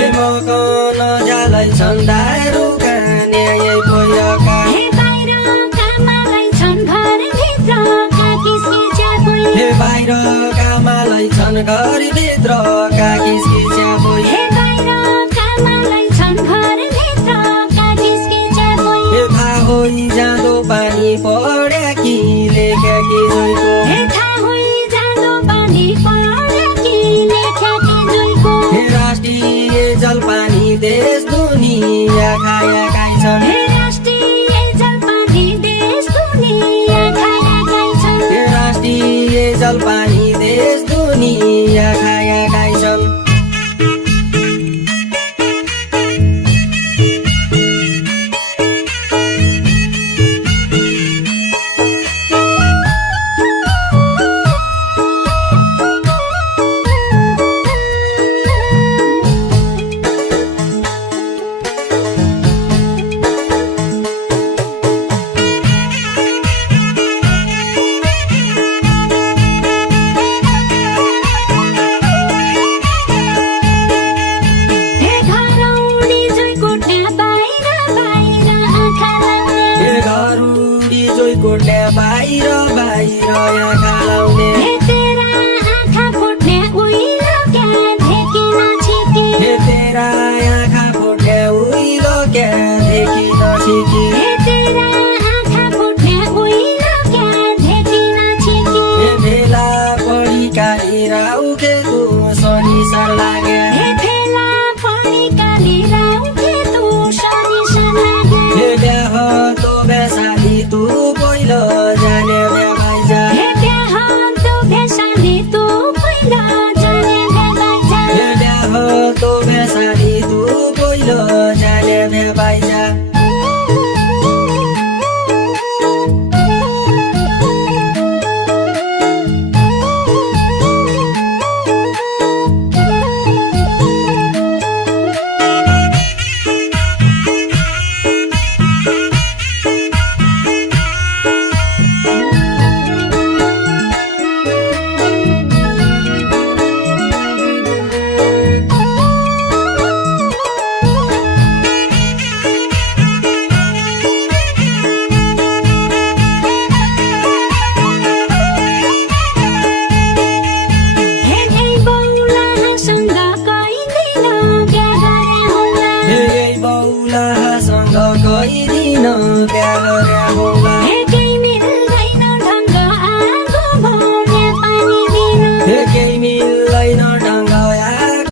हे मकन जालै छन् दारू खाने पहिरका हे बाहिर कामालै छन् घरभित्रका किसकिच्या बोली हे बाहिर कामालै छन् घरभित्रका किसकिच्या बोली हे बाहिर कामालै छन् घरभित्रका किसकिच्या बोली हे थाहा होइ जाँदो पानी पढ्या कि लेख्या कि जोइको हे थाहा होइ जाँदो पानी पढ्या कि लेख्या कि जोइको हे राष्ट्रिय जलपानी देश दुनिया खाया